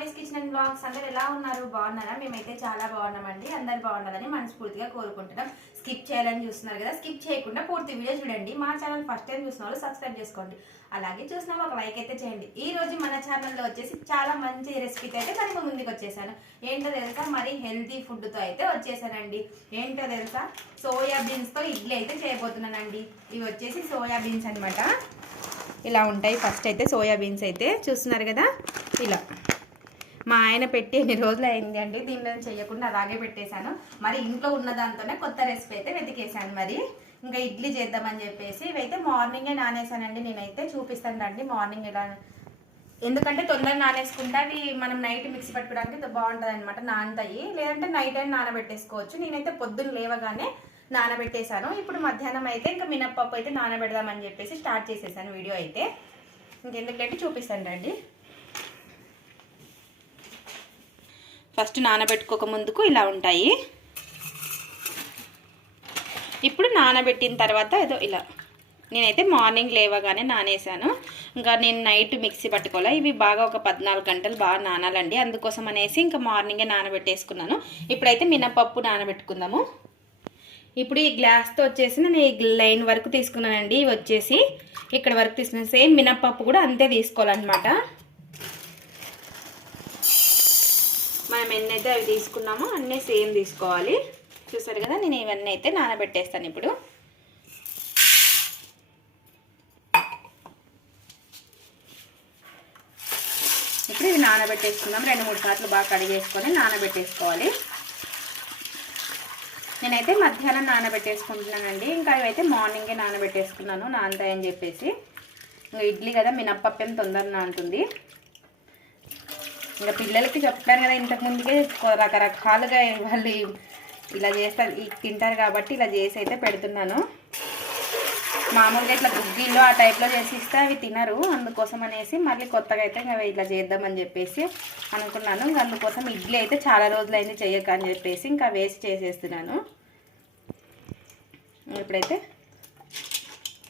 Kavya's kitchen and blogs అందరు ఎలా ఉన్నారు? బాగున్నారా? మేమైతే చాలా బాగున్నామండి. అందరు బాగున్నారని మనస్ఫూర్తిగా కోరుకుంటున్నాం. స్కిప్ చేయాలని చూస్తున్నారు కదా స్కిప్ చేయకుండా పూర్తి వీడియో చూడండి. మా ఛానల్ ఫస్ట్ టైం చూసిన వాళ్ళు సబ్స్క్రైబ్ చేసుకోండి. అలాగే చూసిన ఒక లైక్ అయితే చేయండి. ఈ రోజు మన ఛానల్లో వచ్చేసి చాలా మంచి రెసిపీతో అయితే కనుక ముందుకు వచ్చేసాను. ఏంటో తెలుసా? మరి హెల్తీ ఫుడ్తో అయితే వచ్చేసానండి. ఏంటో తెలుసా? సోయా బీన్స్తో ఇడ్లీ అయితే చేయబోతున్నానండి. ఇవి వచ్చేసి సోయా బీన్స్ అనమాట ఇలా ఉంటాయి. ఫస్ట్ అయితే సోయా బీన్స్ అయితే చూస్తున్నారు కదా? ఇలా. మా ఆయన పెట్టి ఎన్ని రోజులు అయింది అండి దీనిలో చేయకుండా అలాగే పెట్టేశాను. మరి ఇంట్లో ఉన్న దాంతోనే కొత్త రెసిపీ అయితే వెతికేసాను మరి. ఇంకా ఇడ్లీ చేద్దామని చెప్పేసి ఇవైతే మార్నింగే నానేసానండి నేనైతే చూపిస్తాను రండి మార్నింగ్ ఎలా ఎందుకంటే తొందరగా నానేసుకుంటే అవి మనం నైట్ మిక్సీ పెట్టుకోవడానికి బాగుంటుంది అనమాట నానతాయి. లేదంటే నైట్ అయినా నానబెట్టేసుకోవచ్చు. నేనైతే పొద్దున్న లేవగానే నానబెట్టేశాను. ఇప్పుడు మధ్యాహ్నం అయితే ఇంకా మినప్పప్పు అయితే నానబెడదామని చెప్పేసి స్టార్ట్ చేసేసాను వీడియో అయితే. ఇంకెందుకంటే చూపిస్తాను రండి. ఫస్ట్ నానబెట్టుకోక ముందుకు ఇలా ఉంటాయి. ఇప్పుడు నానబెట్టిన తర్వాత ఏదో ఇలా. నేనైతే మార్నింగ్ లేవగానే నానేసాను ఇంకా నేను నైట్ మిక్సీ పట్టుకోలే ఇవి బాగా ఒక పద్నాలుగు గంటలు బాగా నానాలండి. అందుకోసం అనేసి ఇంకా మార్నింగే నానబెట్టేసుకున్నాను. ఇప్పుడైతే మినపప్పు నానబెట్టుకుందాము. ఇప్పుడు ఈ గ్లాస్తో వచ్చేసి నేను ఈ లైన్ వరకు తీసుకున్నానండి. ఇవి వచ్చేసి ఇక్కడ వరకు తీసుకున్నాను. సేమ్ మినపప్పు కూడా అంతే తీసుకోవాలన్నమాట. మనం ఎన్నైతే అవి తీసుకున్నామో అన్నీ సేమ్ తీసుకోవాలి. చూసారు కదా నేను ఇవన్నీ అయితే నానబెట్టేస్తాను ఇప్పుడు. ఇప్పుడు ఇవి నానబెట్టేసుకుందాం. రెండు మూడు సార్లు బాగా కడిగేసుకొని నానబెట్టేసుకోవాలి. నేనైతే మధ్యాహ్నం నానబెట్టేసుకుంటున్నానండి. ఇంకా ఇవైతే మార్నింగే నానబెట్టేసుకున్నాను నానతాయని చెప్పేసి. ఇంకా ఇడ్లీ కదా మినప్పప్పేం తొందర నానుతుంది. ఇంకా పిల్లలకి చెప్తాను కదా ఇంతకు ముందుకే రకరకాలుగా వాళ్ళు ఇలా చేస్తారు తింటారు కాబట్టి ఇలా చేసి అయితే పెడుతున్నాను. మామూలుగా ఇట్లా గుగ్గిల్లో ఆ టైప్లో చేసి ఇస్తే అవి తినరు. అందుకోసం అనేసి మళ్ళీ కొత్తగా అయితే ఇంకా ఇట్లా చేద్దామని చెప్పేసి అనుకున్నాను. ఇంకా అందుకోసం ఇడ్లీ అయితే చాలా రోజులైంది చేయక అని చెప్పేసి ఇంకా వేసి చేసేస్తున్నాను. ఇప్పుడైతే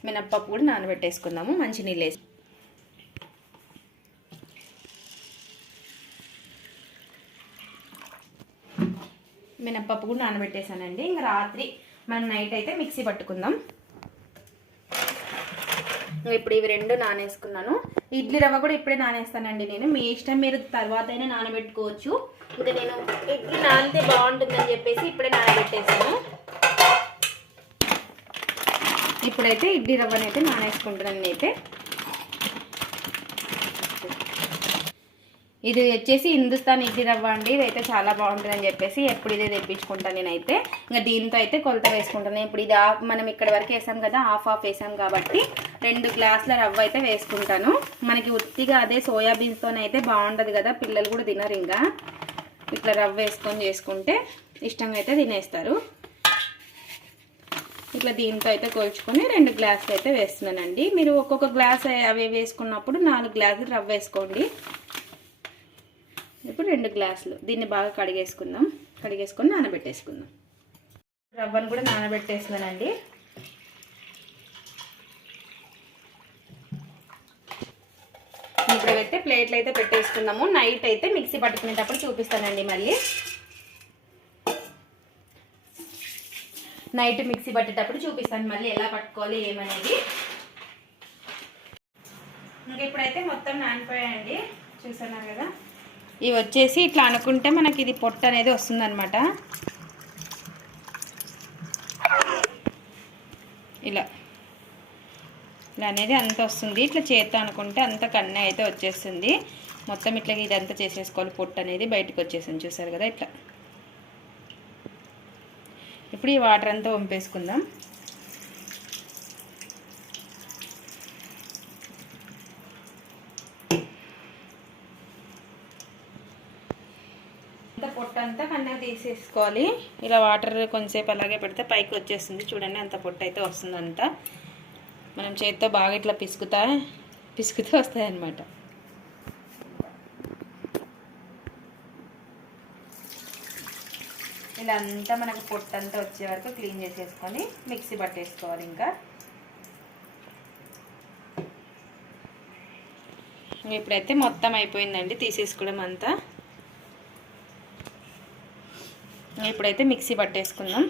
మినప్పప్పు కూడా నానబెట్టేసుకుందాము. మంచి నీళ్ళు వేసి మినప్పప్పు కూడా నానబెట్టేశానండి. ఇంకా రాత్రి మనం నైట్ అయితే మిక్సీ పట్టుకుందాం. ఇప్పుడు ఇవి రెండు నానేసుకున్నాను. ఇడ్లీ రవ్వ కూడా ఇప్పుడే నానేస్తానండి నేను. మీ ఇష్టం మీరు తర్వాత అయినా నానబెట్టుకోవచ్చు. ఇంకా నేను ఇడ్లీ నానితే బాగుంటుందని చెప్పేసి ఇప్పుడే నానబెట్టేసాను ఇప్పుడైతే ఇడ్లీ రవ్వనైతే అయితే నానేసుకుంటున్నాను నేనైతే ఇది వచ్చేసి హిందుస్థాన్ ఇడ్లీ రవ్వ అండి. ఇదైతే చాలా బాగుంటుంది అని చెప్పేసి ఎప్పుడు ఇదే తెప్పించుకుంటాను నేనైతే. ఇంకా దీంతో అయితే కొలత వేసుకుంటాను ఇప్పుడు ఇది హాఫ్ మనం ఇక్కడ వరకు వేసాం కదా హాఫ్ హాఫ్ వేసాం కాబట్టి రెండు గ్లాసుల రవ్వ అయితే వేసుకుంటాను. మనకి ఉత్తిగా అదే సోయాబీన్స్తోనైతే బాగుండదు కదా పిల్లలు కూడా తినరు ఇంకా. ఇట్లా రవ్వ వేసుకొని చేసుకుంటే ఇష్టంగా అయితే తినేస్తారు. ఇట్లా దీంతో అయితే కొలుచుకొని రెండు గ్లాసులు అయితే వేస్తున్నానండి. మీరు ఒక్కొక్క గ్లాస్ అవి వేసుకున్నప్పుడు నాలుగు గ్లాసులు రవ్వ వేసుకోండి. ఇప్పుడు రెండు గ్లాసులు. దీన్ని బాగా కడిగేసుకుందాం. కడిగేసుకొని నానబెట్టేసుకుందాం. రవ్వను కూడా నానబెట్టేసుకున్నానండి ఇప్పుడు అయితే ప్లేట్లు అయితే పెట్టేసుకున్నాము నైట్ అయితే మిక్సీ పట్టుకునేటప్పుడు చూపిస్తానండి మళ్ళీ. నైట్ మిక్సీ పట్టేటప్పుడు చూపిస్తాను మళ్ళీ ఎలా పట్టుకోవాలి ఏమనేది. ఇంకా ఇప్పుడైతే మొత్తం నానిపోయాయండి. చూస్తున్నారు కదా? ఇవి వచ్చేసి ఇట్లా అనుకుంటే మనకి ఇది పొట్ట అనేది వస్తుందన్నమాట. ఇలా. ఇలా అనేది అంత వస్తుంది. ఇట్లా చేత అనుకుంటే అంత కన్నె అయితే వచ్చేస్తుంది. మొత్తం ఇట్లా ఇదంతా చేసేసుకోవాలి. పొట్టు అనేది బయటకు వచ్చేసింది. చూసారు కదా ఇట్లా. ఇప్పుడు ఈ వాటర్ అంతా వంపేసుకుందాం అంత పొట్టు అంతా కన్నా తీసేసుకోవాలి. ఇలా వాటర్ కొంచెంసేపు అలాగే పెడితే పైకి వచ్చేస్తుంది. చూడండి అంత పొట్టు అయితే వస్తుందంట. మనం చేతితో బాగా ఇట్లా పిసుకుతా పిసుకుతూ వస్తాయి అన్నమాట ఇలా అంతా మనకు పొట్టు అంతా వచ్చే వరకు క్లీన్ చేసేసుకొని మిక్సీ పట్టేసుకోవాలి ఇంకా. ఇప్పుడైతే మొత్తం అయిపోయిందండి తీసేసుకోవడం అంతా. ఇప్పుడైతే మిక్సీ పట్టేసుకుందాం.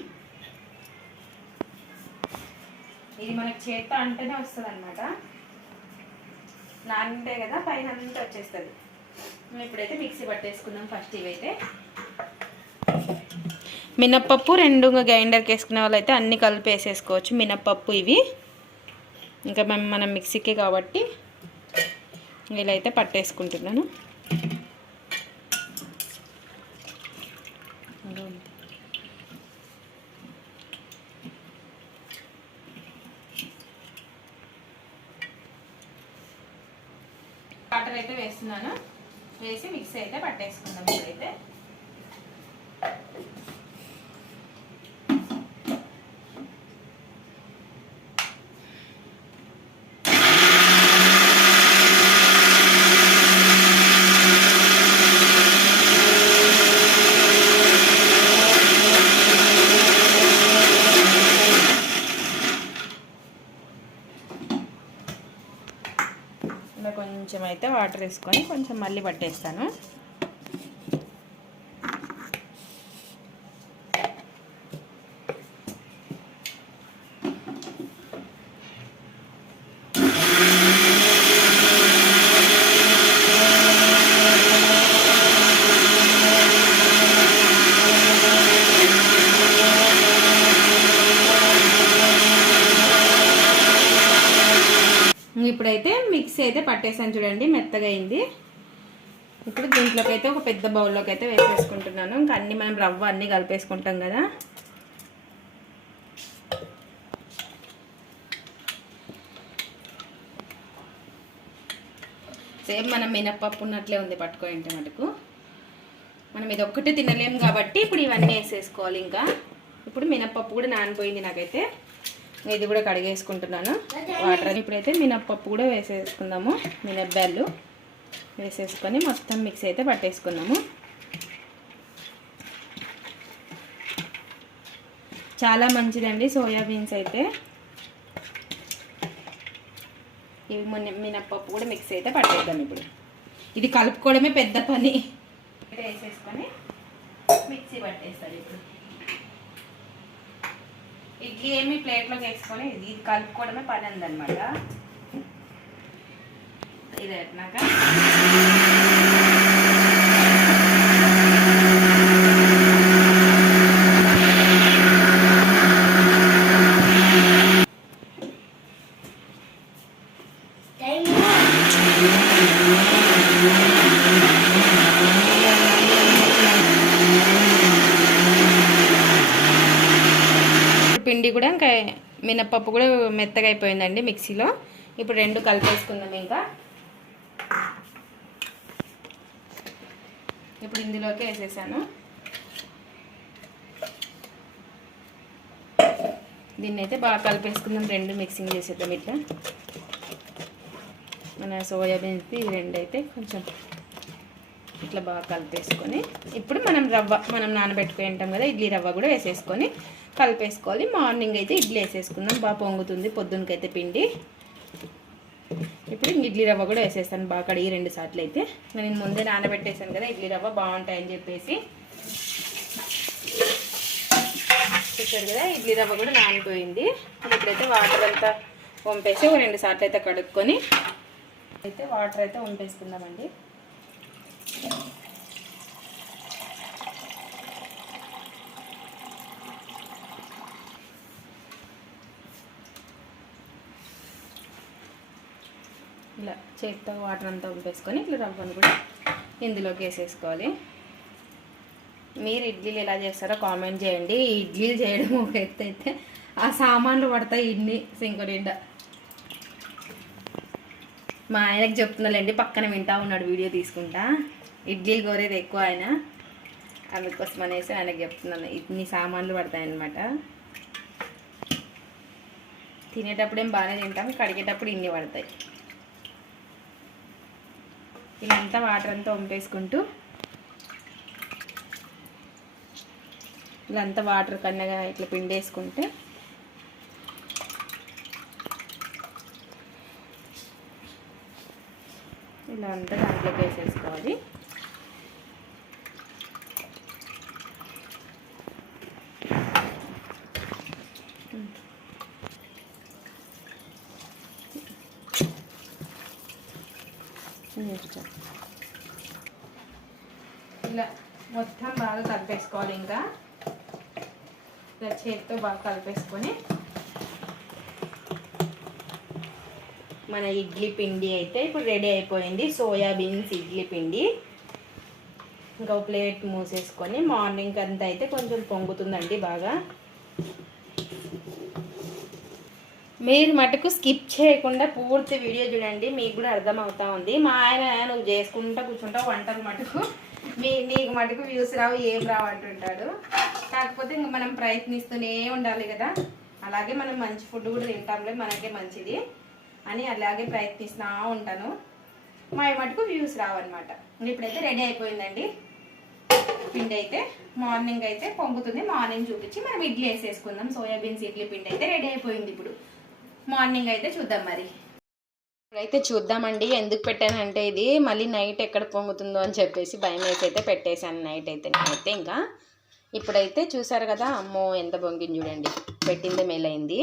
ఇది మనకి చేత అంటేనే వస్తుంది అనమాట నానింటే కదా పైన అంతా వచ్చేస్తుంది. ఇప్పుడైతే మిక్సీ పట్టేసుకుందాం ఫస్ట్ ఇవైతే. మినప్పప్పు రెండు గ్రైండర్కి వేసుకునే వాళ్ళైతే అన్ని కలిపి వేసేసుకోవచ్చు. మినప్పప్పు ఇవి. ఇంకా మనం మనం మిక్సీకే కాబట్టి ఇలా అయితే పట్టేసుకుంటున్నాను. వాటర్ అయితే వేస్తున్నాను. వేసి మిక్సీ అయితే పట్టేసుకుందాం ఇప్పుడైతే ఇలా కొంచెం అయితే వాటర్ వేసుకొని కొంచెం మళ్ళీ పట్టేస్తాను ఇప్పుడైతే మిక్సీ అయితే పట్టేసాను చూడండి మెత్తగా అయింది. ఇప్పుడు దీంట్లోకి అయితే ఒక పెద్ద బౌల్లోకి అయితే వేసేసుకుంటున్నాను. ఇంకా అన్నీ మనం రవ్వ అన్నీ కలిపేసుకుంటాం కదా. సేమ్ మనం మినప్పప్పు ఉన్నట్లే ఉంది పట్టుకోయింటే మటుకు. మనం ఇది ఒక్కటే తినలేము కాబట్టి ఇప్పుడు ఇవన్నీ వేసేసుకోవాలి ఇంకా. ఇప్పుడు మినప్పప్పు కూడా నానిపోయింది నాకైతే. ఇది కూడా కడిగేసుకుంటున్నాను. వాటర్ ఇప్పుడైతే మినప్పప్పు కూడా వేసేసుకుందాము. మినప్పాలు వేసేసుకొని మొత్తం మిక్స్ అయితే పట్టేసుకున్నాము. చాలా మంచిదండి సోయాబీన్స్ అయితే. ఇవి మొన్న మినప్పప్పు కూడా మిక్స్ అయితే పట్టేద్దాం ఇప్పుడు. ఇది కలుపుకోవడమే పెద్ద పని. వేసేసుకొని మిక్సీ పట్టేస్తారు ఇప్పుడు. ఇడ్లీ ఏమి ప్లేట్లోకి వేసుకొని ఇది కలుపుకోవడమే పని ఉందన్నమాట. ఇది పెట్టినాక పిండి కూడా ఇంకా మినప్పప్పు కూడా మెత్తగా అయిపోయిందండి మిక్సీలో. ఇప్పుడు రెండు కలిపేసుకుందాం ఇంకా. ఇప్పుడు ఇందులోకి వేసేసాను. దీన్ని అయితే బాగా కలిపేసుకుందాం రెండు మిక్సింగ్ చేసేద్దాం ఇట్లా. మన సోయాబీన్స్ ఈ రెండు అయితే కొంచెం ఇట్లా బాగా కలిపేసుకొని ఇప్పుడు మనం రవ్వ మనం నానబెట్టుకుని ఉంటాం కదా ఇడ్లీ రవ్వ కూడా వేసేసుకొని కలిపేసుకోవాలి. మార్నింగ్ అయితే ఇడ్లీ వేసేసుకుందాం. బాగా పొంగుతుంది. పొద్దునకైతే పిండి. ఇప్పుడు ఇడ్లీ రవ్వ కూడా వేసేస్తాను. బాగా కడిగి రెండు సార్లు అయితే. నేను ముందే నానబెట్టేసాను కదా ఇడ్లీ రవ్వ బాగుంటాయని చెప్పేసి. చూసారు కదా ఇడ్లీ రవ్వ కూడా నానిపోయింది. ఇప్పుడైతే వాటర్ అంతా వంపేసి ఒక రెండు సార్లు అయితే కడుక్కొని అయితే వాటర్ అయితే వంపేసుకుందామండి ఇలా చేతితో వాటర్ అంతా ఉంపేసుకొని ఇట్లా రవ్వను కూడా ఇందులోకి వేసేసుకోవాలి. మీరు ఇడ్లీలు ఎలా చేస్తారో కామెంట్ చేయండి. ఇడ్లీలు చేయడం ఒక ఎత్తు అయితే ఆ సామాన్లు పడతాయి ఇన్ని సింకు నిండా మా ఆయనకి చెప్తున్నాలేండి పక్కన వింటా ఉన్నాడు వీడియో తీసుకుంటా. ఇడ్లీలు కోరేది ఎక్కువ ఆయన. అందుకోసం అనేసి ఆయనకు చెప్తున్నాను ఇన్ని సామాన్లు పడతాయన్నమాట. తినేటప్పుడు ఏం బాగానే తింటాం కడిగేటప్పుడు ఇన్ని పడతాయి. ఇదంతా వాటర్ అంతా వంపేసుకుంటూ ఇదంతా వాటర్ కన్నగా ఇట్లా పిండేసుకుంటే ఇలా అంతా దాంట్లోకి వేసేసుకోవాలి. ఇలా మొత్తం బాగా కలిపేసుకోవాలి ఇంకా. ఇలా చేతితో బాగా కలిపేసుకొని. మన ఇడ్లీ పిండి అయితే ఇప్పుడు రెడీ అయిపోయింది. సోయాబీన్స్ ఇడ్లీ పిండి. ఇంకా ప్లేట్ మూసేసుకొని మార్నింగ్ అంతా అయితే కొంచెం పొంగుతుందండి బాగా. మీరు మటుకు స్కిప్ చేయకుండా పూర్తి వీడియో చూడండి మీకు కూడా అర్థమవుతా ఉంది. మా ఆయన నువ్వు చేసుకుంటా కూర్చుంటావు వంటలు మటుకు. మీ నీకు మటుకు వ్యూస్ రావు ఏం రావు అంటుంటాడు. కాకపోతే ఇంక మనం ప్రయత్నిస్తూనే ఉండాలి కదా. అలాగే మనం మంచి ఫుడ్ కూడా తింటాంలే మనకే మంచిది అని అలాగే ప్రయత్నిస్తూ ఉంటాను. మా మటుకు వ్యూస్ రావన్నమాట ఇప్పుడైతే రెడీ అయిపోయిందండి. పిండి అయితే మార్నింగ్ అయితే పొంగుతుంది. మార్నింగ్ చూపించి మనం ఇడ్లీ వేసేసుకుందాం. సోయాబీన్స్ ఇడ్లీ పిండి అయితే రెడీ అయిపోయింది ఇప్పుడు. మార్నింగ్ అయితే చూద్దాం మరి. ఇప్పుడైతే చూద్దామండి ఎందుకు పెట్టానంటే ఇది మళ్ళీ నైట్ ఎక్కడ పొంగుతుందో అని చెప్పేసి భయం వేసి అయితే పెట్టేశాను నైట్ అయితే నేనైతే ఇంకా. ఇప్పుడైతే చూసారు కదా అమ్మో ఎంత పొంగింది చూడండి. పెట్టిందే మేలైంది.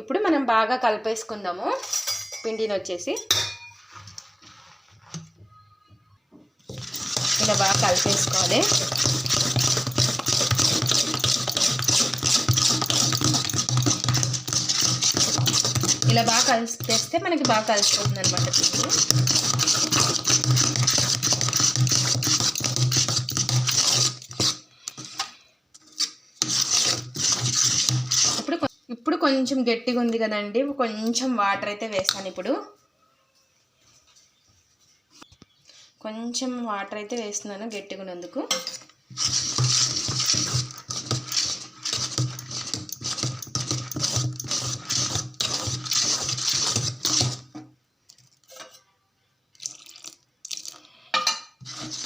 ఇప్పుడు మనం బాగా కలిపేసుకుందాము. పిండిని వచ్చేసి. ఇలా బాగా కలిపేసుకోవాలి. ఇలా బాగా కలిసి తెస్తే మనకి బాగా కలిసిపోతుంది అనమాట పిండి. ఇప్పుడు ఇప్పుడు కొంచెం గట్టిగా ఉంది కదండి కొంచెం వాటర్ అయితే వేస్తాను ఇప్పుడు. కొంచెం వాటర్ అయితే వేస్తున్నాను గట్టిగా ఉన్నందుకు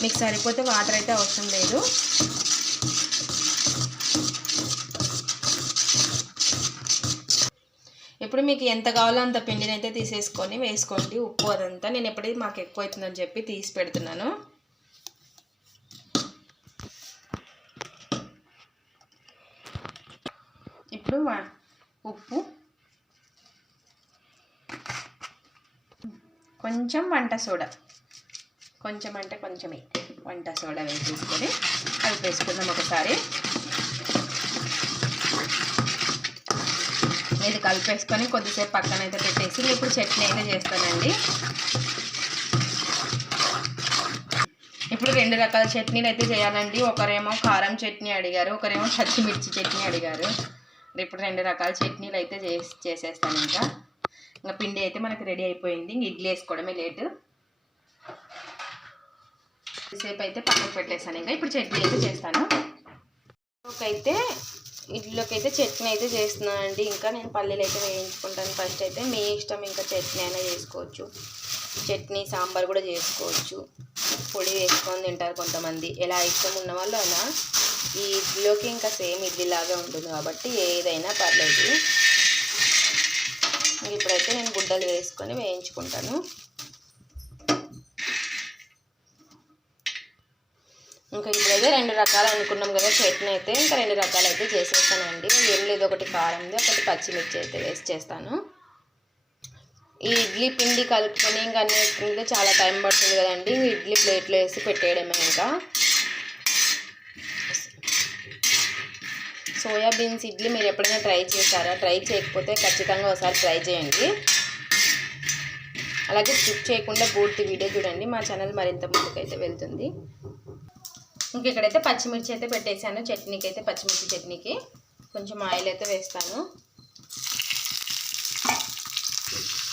మీకు సరిపోతే వాటర్ అయితే అవసరం లేదు. ఇప్పుడు మీకు ఎంత కావాలో అంత పిండిని అయితే తీసేసుకొని వేసుకోండి. ఉప్పు అదంతా నేను ఎప్పుడైతే మాకు ఎక్కువ అవుతుందని చెప్పి తీసి పెడుతున్నాను. ఇప్పుడు ఉప్పు. కొంచెం వంట సోడా. కొంచెం అంటే కొంచెమే. వంట సోడా వేసేసుకొని కలిపేసుకుందాం ఒకసారి. ఇది కలిపేసుకొని కొద్దిసేపు పక్కన అయితే పెట్టేసి ఇప్పుడు చట్నీ అయితే చేస్తానండి. ఇప్పుడు రెండు రకాల చట్నీలు అయితే చేయాలండి. ఒకరేమో కారం చట్నీ అడిగారు ఒకరేమో పచ్చిమిర్చి చట్నీ అడిగారు. ఇప్పుడు రెండు రకాల చట్నీలు అయితే చేసి చేసేస్తాను ఇంకా. ఇంకా పిండి అయితే మనకి రెడీ అయిపోయింది. ఇడ్లీ వేసుకోవడమే లేటు. సేపు అయితే పక్కకు పెట్టేస్తాను ఇంకా. ఇప్పుడు చట్నీ అయితే చేస్తాను. అయితే ఇడ్లీలోకి అయితే చట్నీ అయితే చేస్తున్నానండి. ఇంకా నేను పల్లీలు అయితే వేయించుకుంటాను. ఫస్ట్ అయితే మీ ఇష్టం ఇంకా చట్నీ అయినా చేసుకోవచ్చు. చట్నీ సాంబార్ కూడా చేసుకోవచ్చు. పొడి వేసుకొని తింటారు కొంతమంది. ఎలా ఇష్టం ఉన్న వాళ్ళు అలా. ఈ ఇడ్లీలోకి ఇంకా సేమ్ ఇడ్లీ లాగా ఉంటుంది కాబట్టి ఏదైనా పర్లేదు. ఇప్పుడైతే నేను గుడ్డలు వేసుకొని వేయించుకుంటాను. ఇంకా ఇప్పుడైతే రెండు రకాలు అనుకున్నాం కదా చట్నీ అయితే. ఇంకా రెండు రకాలు అయితే చేసేస్తానండి. ఏం లేదు ఒకటి కారంది ఒకటి పచ్చిమిర్చి అయితే వేసి చేస్తాను. ఈ ఇడ్లీ పిండి కలుపుకొని ఇంకా అన్ని వేసుకుంటే చాలా టైం పడుతుంది కదండి. ఇడ్లీ ప్లేట్లో వేసి పెట్టేయడమే ఇంకా. సోయాబీన్స్ ఇడ్లీ మీరు ఎప్పుడైనా ట్రై చేశారా? ట్రై చేయకపోతే ఖచ్చితంగా ఒకసారి ట్రై చేయండి. అలాగే స్కిప్ చేయకుండా పూర్తి వీడియో చూడండి. మా ఛానల్ మరింత ముందుకైతే వెళ్తుంది. ఇంక ఇక్కడైతే పచ్చిమిర్చి అయితే పెట్టేశాను. చట్నీకి అయితే పచ్చిమిర్చి చట్నీకి కొంచెం ఆయిల్ అయితే వేస్తాను.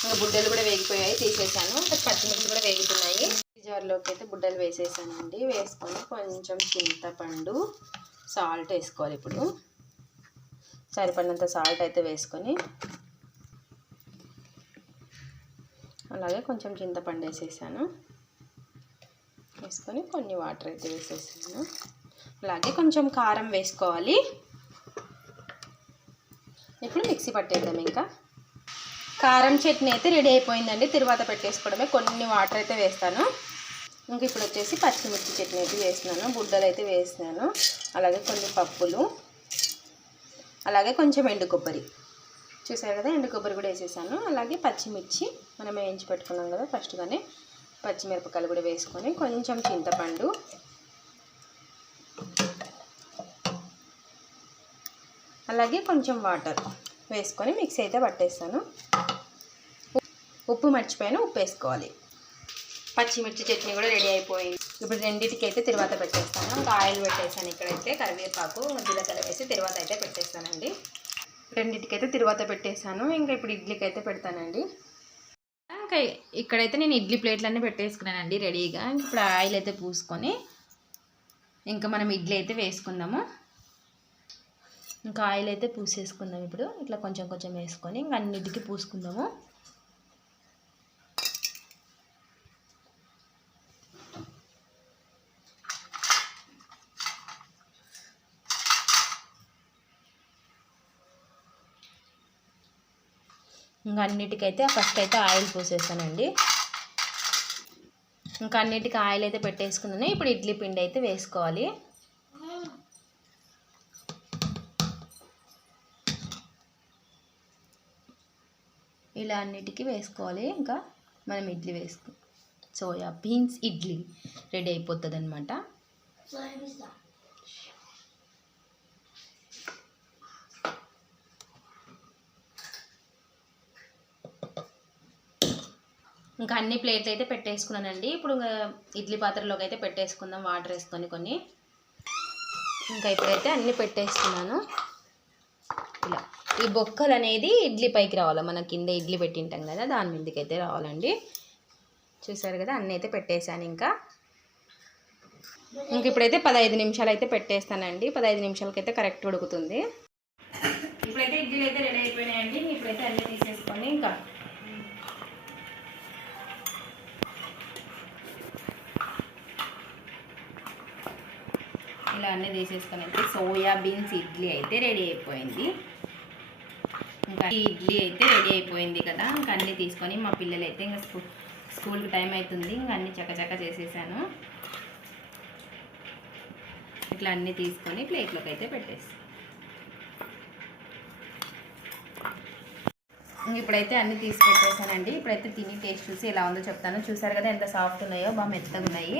ఇంకా బుడ్డలు కూడా వేగిపోయాయి తీసేసాను పచ్చిమిర్చి కూడా వేగుతున్నాయి. జార్లోకి అయితే బుడ్డలు వేసేసానండి. వేసుకొని కొంచెం చింతపండు సాల్ట్ వేసుకోవాలి ఇప్పుడు. సరిపడినంత సాల్ట్ అయితే వేసుకొని అలాగే కొంచెం చింతపండు వేసేసాను. వేసుకొని కొన్ని వాటర్ అయితే వేసేసాను అలాగే కొంచెం కారం వేసుకోవాలి. ఇప్పుడు మిక్సీ పట్టేద్దాం ఇంకా. కారం చట్నీ అయితే రెడీ అయిపోయిందండి. తర్వాత పెట్టేసుకోవడమే. కొన్ని వాటర్ అయితే వేస్తాను. ఇంక ఇప్పుడు వచ్చేసి పచ్చిమిర్చి చట్నీ అయితే వేసినాను బుడ్డలు అయితే వేసినాను అలాగే కొన్ని పప్పులు. అలాగే కొంచెం ఎండు కొబ్బరి. చూసారు కదా? ఎండు కొబ్బరి కూడా వేసేసాను. అలాగే పచ్చిమిర్చి మనం వేయించి పెట్టుకున్నాం కదా ఫస్ట్గానే. పచ్చిమిరపకాయలు కూడా వేసుకొని కొంచెం చింతపండు. అలాగే కొంచెం వాటర్ వేసుకొని మిక్సీ అయితే పట్టేస్తాను. ఉప్పు మర్చిపోయిన ఉప్పు వేసుకోవాలి. పచ్చిమిర్చి చట్నీ కూడా రెడీ అయిపోయింది. ఇప్పుడు రెండింటికి అయితే పెట్టేస్తాను. ఇంకా ఆయిల్ పెట్టేస్తాను ఇక్కడైతే కరివేపాకు జీలకర్ర వేసి తర్వాత అయితే పెట్టేస్తానండి. రెండింటికి అయితే పెట్టేస్తాను. ఇంకా ఇప్పుడు ఇడ్లీకి అయితే పెడతానండి. ఇంకా ఇక్కడైతే నేను ఇడ్లీ ప్లేట్లన్నీ పెట్టేసుకున్నానండి రెడీగా. ఇప్పుడు ఆయిల్ అయితే పూసుకొని ఇంకా మనం ఇడ్లీ అయితే వేసుకుందాము. ఇంకా ఆయిల్ అయితే పూసేసుకుందాం ఇప్పుడు. ఇట్లా కొంచెం కొంచెం వేసుకొని ఇంకా అన్నిటికీ పూసుకుందాము. ఇంకా అన్నిటికైతే ఫస్ట్ అయితే ఆయిల్ పోసేసానండి. ఇంకా అన్నిటికీ ఆయిల్ అయితే పెట్టేసుకున్నాను. ఇప్పుడు ఇడ్లీ పిండి అయితే వేసుకోవాలి. ఇలా అన్నిటికీ వేసుకోవాలి. ఇంకా మనం ఇడ్లీ వేసుకు సోయా బీన్స్ ఇడ్లీ రెడీ అయిపోతుంది అనమాట ఇంకా అన్ని ప్లేట్లు అయితే పెట్టేసుకున్నానండి. ఇప్పుడు ఇంకా ఇడ్లీ పాత్రలోకి అయితే పెట్టేసుకుందాం వాటర్ వేసుకొని కొన్ని. ఇంకా ఇప్పుడైతే అన్నీ పెట్టేసుకున్నాను ఇలా. ఈ బొక్కలు అనేది ఇడ్లీ పైకి రావాలి? మన కింద ఇడ్లీ పెట్టింటాం కదా దాని మీదకి అయితే రావాలండి. చూసారు కదా అన్నీ అయితే పెట్టేశాను ఇంకా. ఇంక ఇప్పుడైతే పదహైదు నిమిషాలు అయితే పెట్టేస్తానండి. పదహైదు నిమిషాలకైతే కరెక్ట్ ఉడుకుతుంది. ఇప్పుడైతే ఇడ్లీలు అయితే రెడీ అయిపోయినాయండి. ఇప్పుడైతే అన్నీ తీసేసుకోండి ఇంకా ఇంకా అన్నీ తీసేసుకొని అయితే సోయా బీన్స్ ఇడ్లీ అయితే రెడీ అయిపోయింది. ఇంకా ఇడ్లీ అయితే రెడీ అయిపోయింది కదా. ఇంకా అన్నీ తీసుకొని మా పిల్లలు అయితే ఇంకా స్కూల్కి టైం అవుతుంది. ఇంకా అన్నీ చక్కచక్క చేసేసాను. ఇట్లా అన్నీ తీసుకొని ప్లేట్లోకి అయితే పెట్టేసి. ఇంక ఇప్పుడైతే అన్నీ తీసి పెట్టేసానండి. ఇప్పుడైతే తిని టేస్ట్ చూసి ఎలా ఉందో చెప్తాను. చూసారు కదా ఎంత సాఫ్ట్ ఉన్నాయో బాగా మెత్తగా ఉన్నాయి.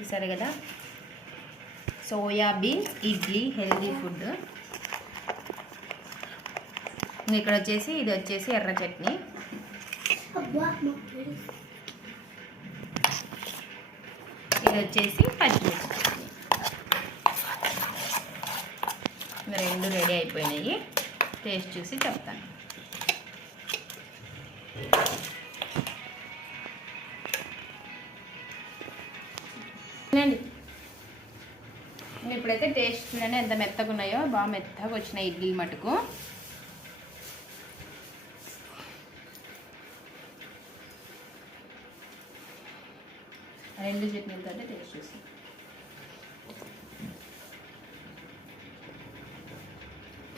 చూసారు కదా? Soybean idli healthy food. ఇక్కడ వచ్చేసి ఇది వచ్చేసి ఎర్ర చట్నీ. ఇది వచ్చేసి పచ్చిమిర్చి చట్నీ. రెండు రెడీ అయిపోయినాయి. టేస్ట్ చూసి చెప్తాను. ఇప్పుడైతే టేస్ట్ చూడండి ఎంత మెత్తగా ఉన్నాయో. బాగా మెత్తగా వచ్చినాయి ఇడ్లీ మటుకు. రెండు చట్నీలతో అంటే టేస్ట్ చూసి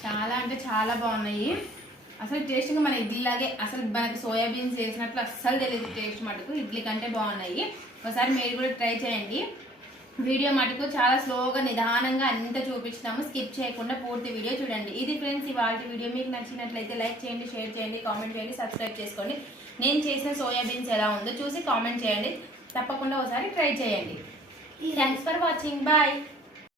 చాలా అంటే చాలా బాగున్నాయి. అసలు టేస్ట్ మన ఇడ్లీలాగే అసలు మనకి సోయాబీన్స్ వేసినట్లు అస్సలు తెలియదు టేస్ట్ మటుకు. ఇడ్లీ కంటే బాగున్నాయి. ఒకసారి మీరు కూడా ట్రై చేయండి. వీడియో మటుకు చాలా స్లోగా నిదానంగా అంత చూపించినాము స్కిప్ చేయకుండా పూర్తి వీడియో చూడండి. ఇది ఫ్రెండ్స్ ఇవాళ వీడియో మీకు నచ్చినట్లయితే లైక్ చేయండి షేర్ చేయండి కామెంట్ చేయండి సబ్స్క్రైబ్ చేసుకోండి. నేను చేసిన సోయాబీన్స్ ఎలా ఉందో చూసి కామెంట్ చేయండి. తప్పకుండా ఒకసారి ట్రై చేయండి. Thanks for watching bye